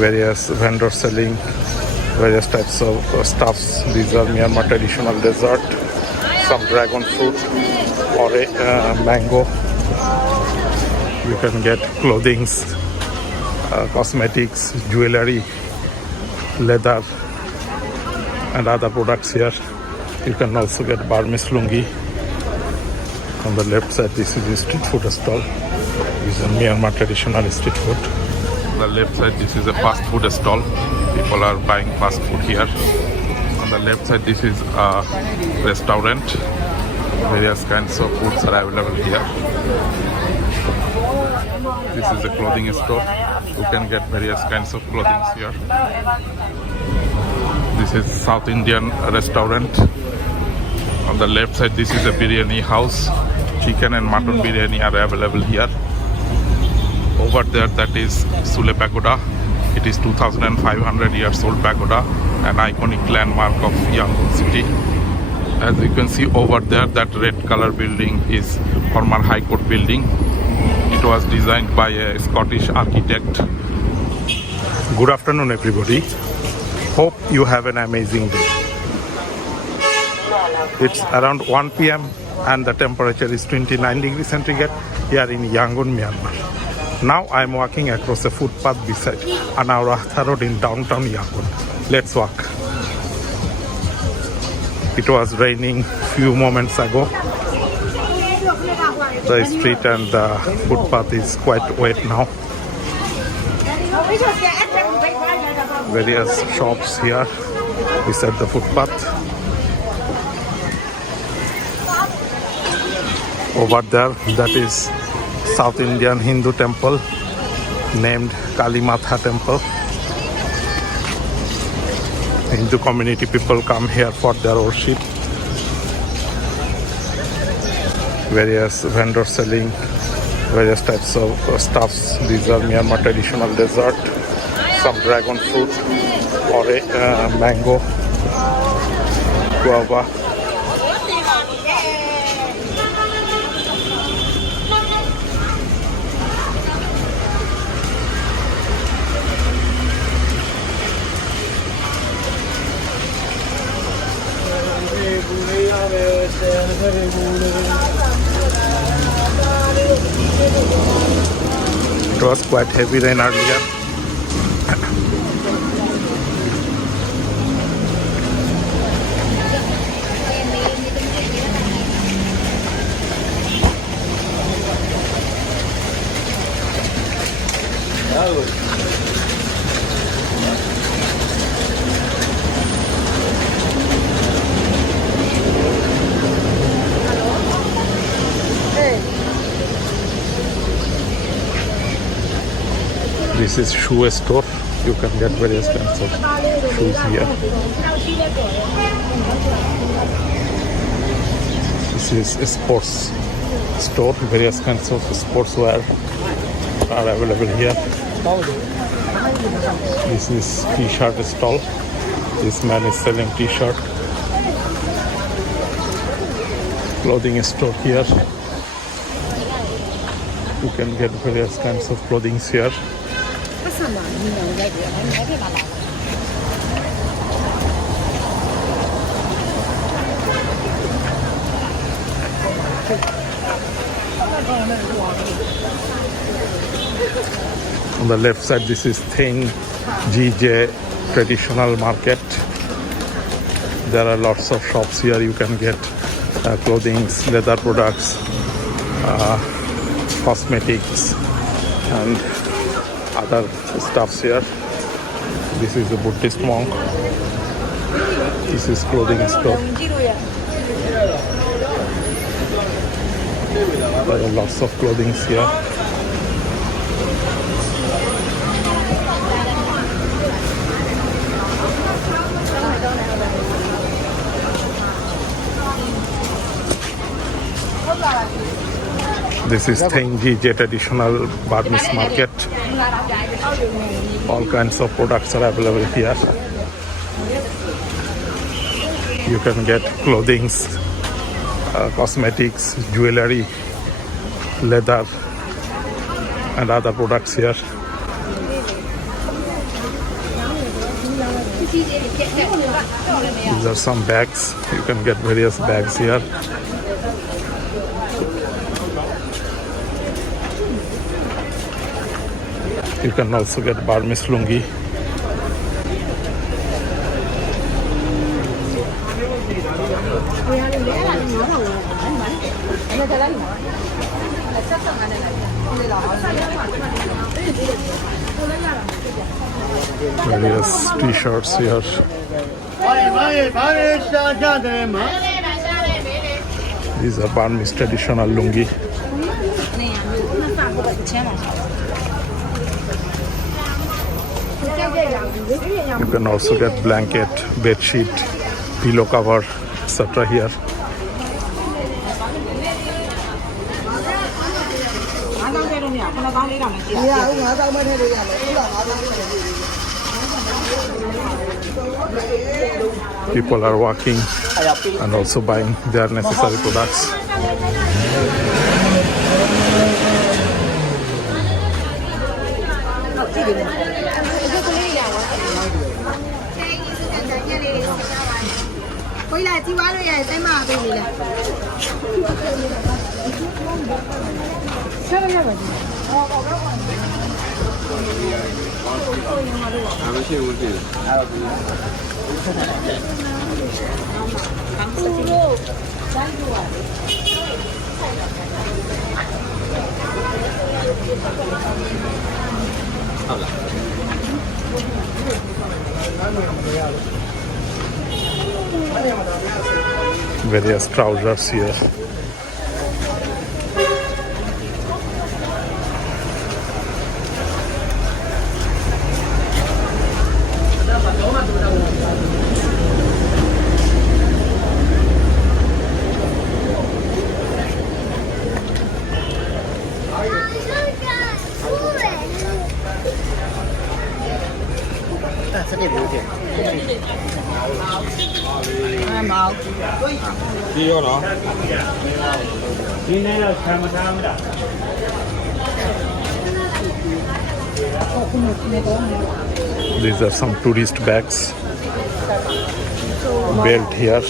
various vendors selling various types of stuffs. These are Myanmar traditional dessert, some dragon fruit or a mango. You can get clothing, cosmetics, jewelry, leather and other products here. You can also get Burmese lungi. On the left side, this is a street food stall. This is a Myanmar traditional street food. On the left side, this is a fast food stall. People are buying fast food here. On the left side, this is a restaurant. Various kinds of foods are available here. This is a clothing store. You can get various kinds of clothing here. This is South Indian restaurant. On the left side, this is a biryani house. Chicken and mutton biryani are available here. Over there, that is Sule Pagoda. It is 2,500 years old pagoda, an iconic landmark of Yangon city. As you can see over there, that red color building is former High Court building. It was designed by a Scottish architect. Good afternoon, everybody. Hope you have an amazing day. It's around 1 p.m. and the temperature is 29 degrees centigrade here in Yangon, Myanmar. Now I'm walking across a footpath beside Anaratha Road in downtown Yangon. Let's walk. It was raining few moments ago. The street and the footpath is quite wet now. Various shops here beside the footpath. Over there, that is South Indian Hindu temple named Kali Matha temple. Hindu community people come here for their worship. Various vendors selling various types of stuffs. These are Myanmar traditional dessert, some dragon fruit or a mango, guava. It was quite heavy rain earlier. This is shoe store. You can get various kinds of shoes here. This is a sports store. Various kinds of sportswear are available here. This is t-shirt stall. This man is selling t-shirt. Clothing store here. You can get various kinds of clothing here. On the left side, this is Thing GJ traditional market. There are lots of shops here. You can get clothing, leather products, cosmetics and other stuffs here. This is a Buddhist monk. This is clothing store. There are lots of clothing here. This is Tengi traditional Burmese market. All kinds of products are available here. You can get clothing, cosmetics, jewelry, leather and other products here. These are some bags. You can get various bags here. You can also get Burmese lungi. Various t-shirts here. These are Burmese traditional lungi. You can also get blanket, bed sheet, pillow cover, etc. here. People are walking and also buying their necessary products. Various trousers here. These are some tourist bags. Belt here.